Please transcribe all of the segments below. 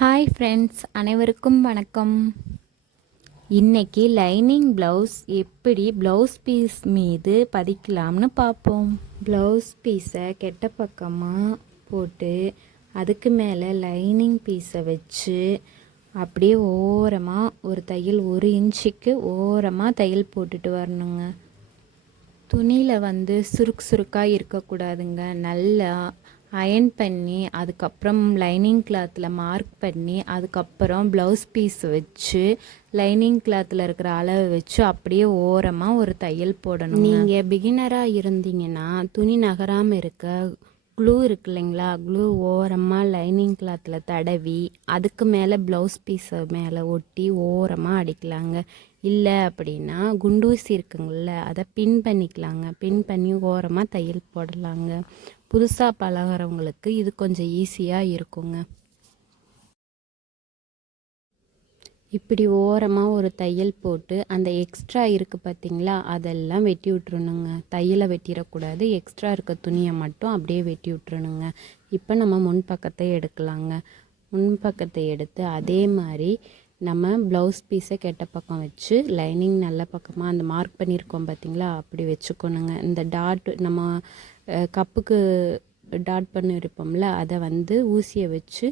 Hi friends அனைவருக்கும் வணக்கம். இன்றைக்கி லைனிங் ப்ளவுஸ் எப்படி ப்ளவுஸ் பீஸ் மீது பதிக்கலாம்னு பார்ப்போம் ப்ளவுஸ் பீஸை கெட்ட பக்கமாக போட்டு அதுக்கு மேலே லைனிங் பீஸை வச்சு அப்படியே ஓரமாக ஒரு தையல் ஒரு இன்ச்சுக்கு ஓரமாக தையல் போட்டுட்டு வரணுங்க. துணியில் வந்து சுருக்கு சுருக்காக இருக்கக்கூடாதுங்க. நல்லா அயன் பண்ணி அதுக்கப்புறம் லைனிங் கிளாத்தில் மார்க் பண்ணி அதுக்கப்புறம் ப்ளவுஸ் பீஸ் வச்சு லைனிங் கிளாத்தில் இருக்கிற அளவு வச்சு அப்படியே ஓரமாக ஒரு தையல் போடணும் நீங்கள் பிகினராக இருந்தீங்கன்னா துணி நகராமல் இருக்க க்ளூ இருக்கு இல்லைங்களா? க்ளூ ஓரமாக லைனிங் கிளாத்தில் தடவி அதுக்கு மேலே ப்ளவுஸ் பீஸை மேலே ஒட்டி ஓரமாக அடிக்கலாங்க. இல்லை அப்படின்னா குண்டூசி இருக்குங்கள்ல அதை பின் பண்ணிக்கலாங்க. பின் பண்ணி ஓரமாக தையல் போடலாங்க. புதுசாக பழகிறவங்களுக்கு இது கொஞ்சம் ஈஸியாக இருக்குங்க. இப்படி ஓரமாக ஒரு தையல் போட்டு அந்த எக்ஸ்ட்ரா இருக்குது பார்த்தீங்களா அதெல்லாம் வெட்டி விட்ருணுங்க தையலை வெட்டிடக்கூடாது. எக்ஸ்ட்ரா இருக்க துணியை மட்டும் அப்படியே வெட்டி விட்றணுங்க இப்போ நம்ம முன்பக்கத்தை எடுக்கலாங்க. முன்பக்கத்தை எடுத்து அதே மாதிரி நம்ம ப்ளவுஸ் பீஸை கெட்ட பக்கம் வச்சு லைனிங் நல்ல பக்கமாக அந்த மார்க் பண்ணியிருக்கோம் பார்த்தீங்களா? அப்படி வச்சுக்கணுங்க. இந்த டாட் நம்ம கப்புக்கு டாட் பண்ணியிருப்போம்ல அதை வந்து ஊசியை வச்சு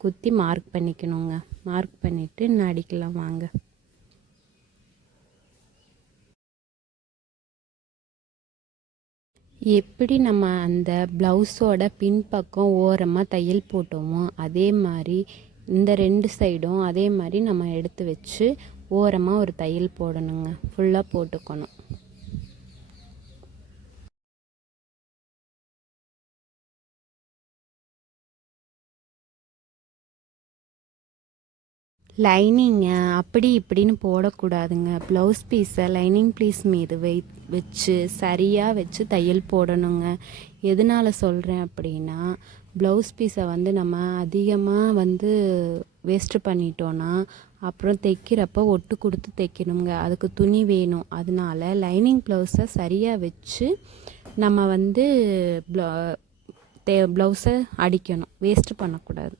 குத்தி மார்க் பண்ணிக்கணுங்க. மார்க் பண்ணிவிட்டு இன்னும் அடிக்கலாம் வாங்க. எப்படி நம்ம அந்த ப்ளவுஸோட பின்பக்கம் ஓரமாக தையல் போட்டோமோ அதே மாதிரி இந்த ரெண்டு சைடும் அதே மாதிரி நம்ம எடுத்து வச்சு ஓரமாக ஒரு தையல் போடணுங்க. ஃபுல்லாக போட்டுக்கணும். லைனிங்கை அப்படி இப்படின்னு போடக்கூடாதுங்க. ப்ளவுஸ் பீஸை லைனிங் பீஸ் மீது வை வச்சு சரியாக வச்சு தையல் போடணுங்க. எதனால் சொல்கிறேன் அப்படின்னா ப்ளவுஸ் பீஸை வந்து நம்ம அதிகமாக வந்து வேஸ்ட்டு பண்ணிட்டோன்னா அப்புறம் தைக்கிறப்ப ஒட்டு கொடுத்து தைக்கணுங்க அதுக்கு துணி வேணும். அதனால லைனிங் ப்ளவுஸை சரியாக வச்சு நம்ம வந்து ப்ள தே ப்ளவுஸை அடிக்கணும். வேஸ்ட்டு பண்ணக்கூடாது.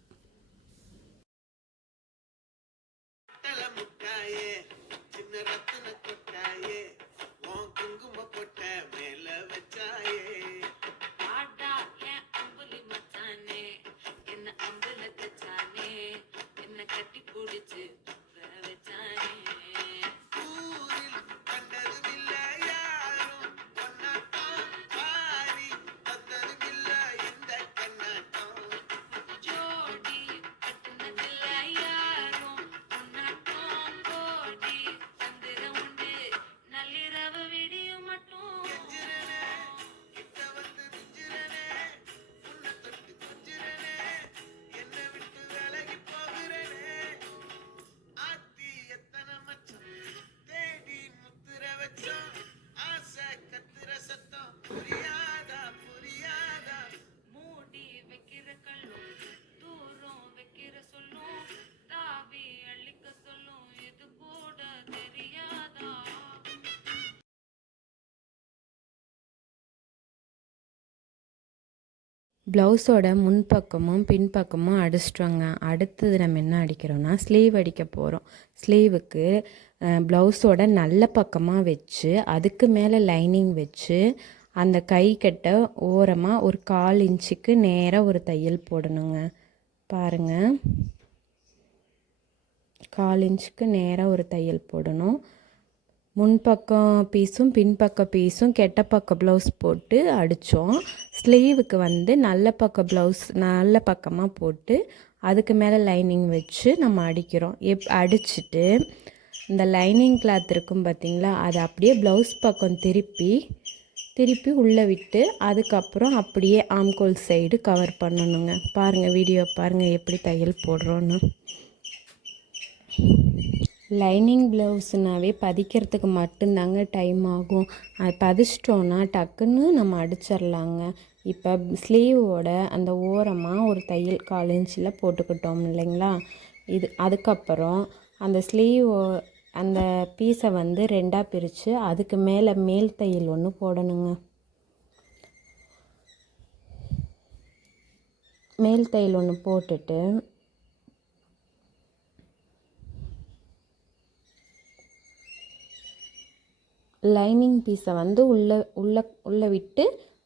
ப்ளவுஸோட முன்பக்கமும் பின்பக்கமும் அடிச்சிட்டோங்க. அடுத்தது நம்ம என்ன அடிக்கிறோன்னா ஸ்லீவ் அடிக்க போகிறோம் ஸ்லீவுக்கு ப்ளவுஸோட நல்ல பக்கமாக வச்சு அதுக்கு மேலே லைனிங் வச்சு அந்த கை கட்ட ஓரமாக ஒரு கால் இன்ச்சுக்கு நேராக ஒரு தையல் போடணுங்க. பாருங்கள் கால் இன்ச்சுக்கு நேராக ஒரு தையல் போடணும். முன்பக்கம் பீஸும் பின்பக்க பீஸும் கெட்ட பக்க ப்ளவுஸ் போட்டு அடித்தோம் ஸ்லீவுக்கு வந்து நல்ல பக்க ப்ளவுஸ் நல்ல பக்கமாக போட்டு அதுக்கு மேலே லைனிங் வச்சு நம்ம அடிக்கிறோம். எப் அடிச்சுட்டு இந்த லைனிங் கிளாத் இருக்கும் பார்த்திங்களா அதை அப்படியே ப்ளவுஸ் பக்கம் திருப்பி திருப்பி உள்ளே விட்டு அதுக்கப்புறம் அப்படியே ஆம்கோல் சைடு கவர் பண்ணணுங்க. பாருங்கள் வீடியோ பாருங்கள் எப்படி தையல் போடுறோன்னு. லைனிங் ப்ளவுஸ்னாவே பதிக்கிறதுக்கு மட்டும்தாங்க டைம் ஆகும். அது பதிச்சிட்டோன்னா டக்குன்னு நம்ம அடிச்சிடலாங்க. இப்போ ஸ்லீவோட அந்த ஓரமாக ஒரு தையல் கால் இன்ச்சில் போட்டுக்கிட்டோம் இல்லைங்களா? இது அதுக்கப்புறம் அந்த ஸ்லீவ் அந்த பீஸை வந்து ரெண்டாக பிரித்து அதுக்கு மேலே மேல் தையல் ஒன்று போடணுங்க. மேல் தையல் ஒன்று போட்டுட்டு லைனிங் பீஸை வந்து உள்ளே உள்ளே உள்ளே விட்டு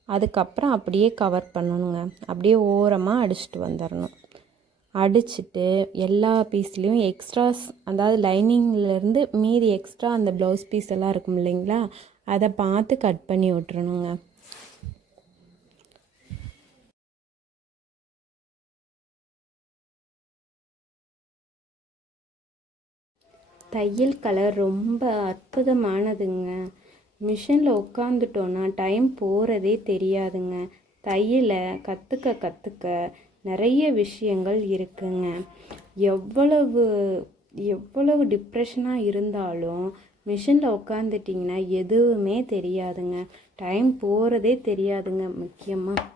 அதுக்கப்புறம் அப்படியே கவர் பண்ணணுங்க. அப்படியே ஓரமாக அடிச்சுட்டு வந்துடணும் அடிச்சுட்டு எல்லா பீஸ்லேயும் எக்ஸ்ட்ராஸ் அதாவது லைனிங்லேருந்து மீதி எக்ஸ்ட்ரா அந்த ப்ளவுஸ் பீஸ் எல்லாம் இருக்கும் இல்லைங்களா அதை பார்த்து கட் பண்ணி விட்டுறணுங்க. தையல் கலர் ரொம்ப அற்புதமானதுங்க. மிஷினில் உட்காந்துட்டோன்னா டைம் போகிறதே தெரியாதுங்க. தையலை கற்றுக்க கற்றுக்க நிறைய விஷயங்கள் இருக்குங்க. எவ்வளவு எவ்வளவு டிப்ரெஷனாக இருந்தாலும் மிஷினில் உட்காந்துட்டிங்கன்னா எதுவுமே தெரியாதுங்க. டைம் போகிறதே தெரியாதுங்க. முக்கியமாக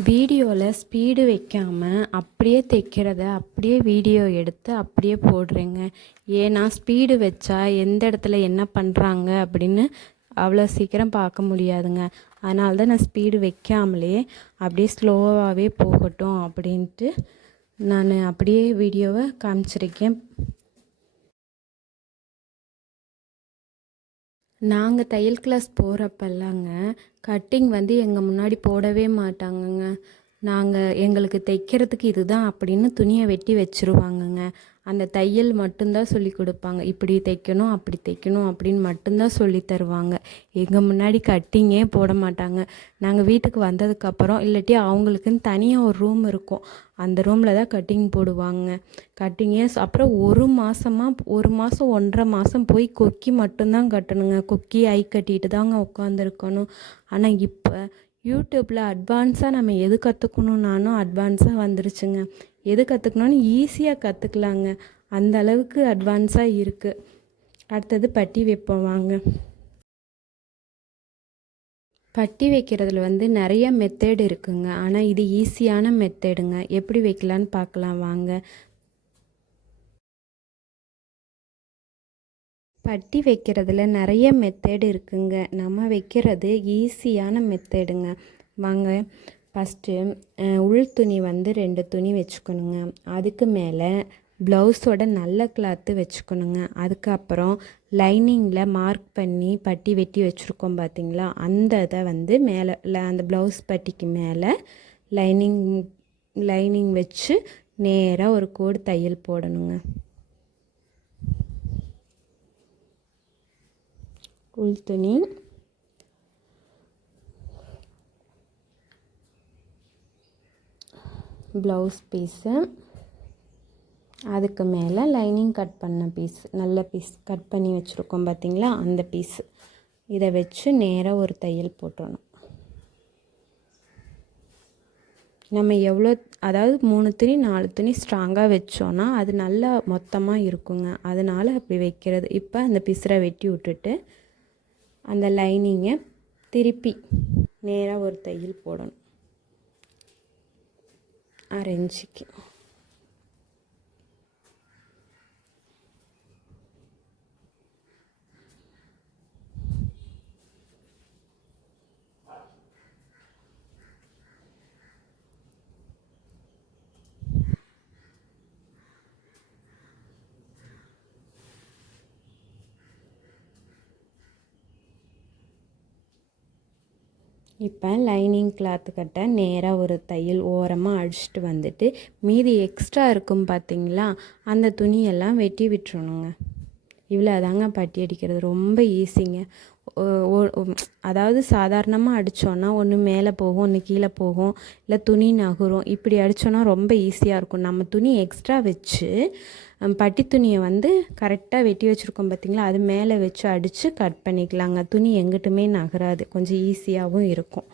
வீடியோவில் ஸ்பீடு வைக்காமல் அப்படியே தைக்கிறத அப்படியே வீடியோ எடுத்து அப்படியே போடுறேங்க. ஏன்னா ஸ்பீடு வச்சா எந்த இடத்துல என்ன பண்ணுறாங்க அப்படின்னு அவ்வளோ சீக்கிரம் பார்க்க முடியாதுங்க. அதனால தான் நான் ஸ்பீடு வைக்காமலே அப்படியே ஸ்லோவாகவே போகட்டும் அப்படின்ட்டு நான் அப்படியே வீடியோவை காமிச்சிருக்கேன். நாங்கள் தையல் கிளாஸ் போகிறப்பெல்லாங்க கட்டிங் வந்து எங்கள் முன்னாடி போடவே மாட்டாங்கங்க. நாங்கள் எங்களுக்கு தைக்கிறதுக்கு இதுதான் அப்படின்னு துணியை வெட்டி வச்சுருவாங்கங்க. அந்த தையல் மட்டும்தான் சொல்லி கொடுப்பாங்க. இப்படி தைக்கணும் அப்படி தைக்கணும் அப்படின்னு மட்டும்தான் சொல்லி தருவாங்க. எங்கள் முன்னாடி கட்டிங்கே போட மாட்டாங்க. நாங்கள் வீட்டுக்கு வந்ததுக்கப்புறம் இல்லாட்டி அவங்களுக்குன்னு தனியாக ஒரு ரூம் இருக்கும். அந்த ரூமில் தான் கட்டிங் போடுவாங்க. கட்டிங்கே அப்புறம் ஒரு மாதமாக ஒரு மாதம் ஒன்றரை மாதம் போய் கொக்கி மட்டும்தான் கட்டணுங்க. கொக்கி ஐ கட்டிட்டு தாங்க உட்காந்துருக்கணும் ஆனால் இப்போ யூடியூப்பில் அட்வான்ஸாக நம்ம எது கற்றுக்கணுன்னாலும் அட்வான்ஸாக வந்துருச்சுங்க. எது கற்றுக்கணும்னு ஈஸியாக கற்றுக்கலாங்க அந்த அளவுக்கு அட்வான்ஸாக இருக்குது அடுத்தது பட்டி வைப்போம் வாங்க. பட்டி வைக்கிறதுல வந்து நிறைய மெத்தேடு இருக்குங்க. ஆனால் இது ஈஸியான மெத்தேடுங்க எப்படி வைக்கலான்னு பார்க்கலாம் வாங்க. பட்டி வைக்கிறதுல நிறைய மெத்தேடு இருக்குங்க. நம்ம வைக்கிறது ஈஸியான மெத்தேடுங்க வாங்க ஃபஸ்ட்டு உள் துணி வந்து ரெண்டு துணி வச்சுக்கணுங்க. அதுக்கு மேலே ப்ளவுஸோட நல்ல கிளாத்து வச்சுக்கணுங்க. அதுக்கப்புறம் லைனிங்கில் மார்க் பண்ணி பட்டி வெட்டி வச்சுருக்கோம் பார்த்தீங்களா அந்த இதை வந்து மேலே அந்த ப்ளவுஸ் பட்டிக்கு மேலே லைனிங் லைனிங் வச்சு நேராக ஒரு கோடு தையல் போடணுங்க. உள் துணி ப்ளவுஸ் பீஸு அதுக்கு மேலே லைனிங் கட் பண்ண பீஸ் நல்ல பீஸ் கட் பண்ணி வச்சுருக்கோம் பார்த்தீங்களா அந்த பீஸு இதை வச்சு நேராக ஒரு தையல் போட்டுடணும் நம்ம எவ்வளோ அதாவது மூணு துணி நாலு துணி ஸ்ட்ராங்காக வச்சோன்னா அது நல்லா மொத்தமாக இருக்குங்க. அதனால் அப்படி வைக்கிறது. இப்போ அந்த பிசுரை வெட்டி விட்டுட்டு அந்த லைனிங்கை திருப்பி நேராக ஒரு தையல் போடணும். அரை இன்ச்சுக்கு. இப்போ லைனிங் கிளாத்து கட்ட நேராக ஒரு தையல் ஓரமாக அடிச்சுட்டு வந்துட்டு மீதி எக்ஸ்ட்ரா இருக்கும் பார்த்தீங்களா அந்த துணியெல்லாம் வெட்டி விட்டுறணுங்க. இவ்வளோ தாங்க பட்டி அடிக்கிறது. ரொம்ப ஈஸிங்க அதாவது சாதாரணமாக அடித்தோன்னா ஒன்று மேலே போகும் ஒன்று கீழே போகும் இல்லை துணி நகரும். இப்படி அடித்தோன்னா ரொம்ப ஈஸியாக இருக்கும். நம்ம துணி எக்ஸ்ட்ரா வச்சு பட்டி துணியை வந்து கரெக்டாக வெட்டி வச்சுருக்கோம் பார்த்திங்களா அது மேலே வச்சு அடித்து கட் பண்ணிக்கலாங்க. துணி எங்கிட்டுமே நகராது. கொஞ்சம் ஈஸியாகவும் இருக்கும்.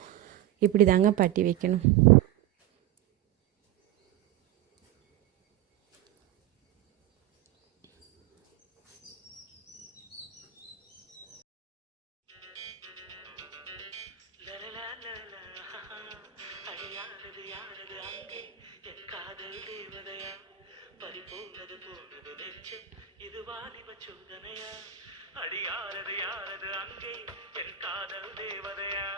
இப்படி தாங்க பட்டி வைக்கணும். அங்கே. என் காதல் தேவதையா? பறி போனது போனது நெஞ்சம் இது வாலிப சோதனையா அடியானது யாரது அங்கே. என் காதல் தேவதையா?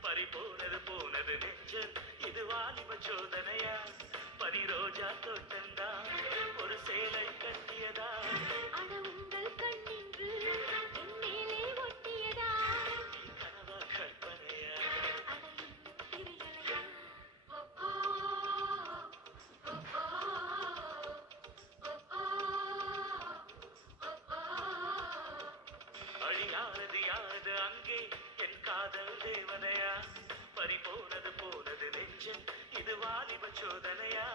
பறிபோனது போனது நெஞ்சம் இது வாலிப சோதனையா? பனி ரோஜா தோட்டந்தா ஒரு சேலை கட்டியதா? காதல் தேவதையா? பறி போனது போனது நெஞ்சன் இது வாலிப சோதனையா?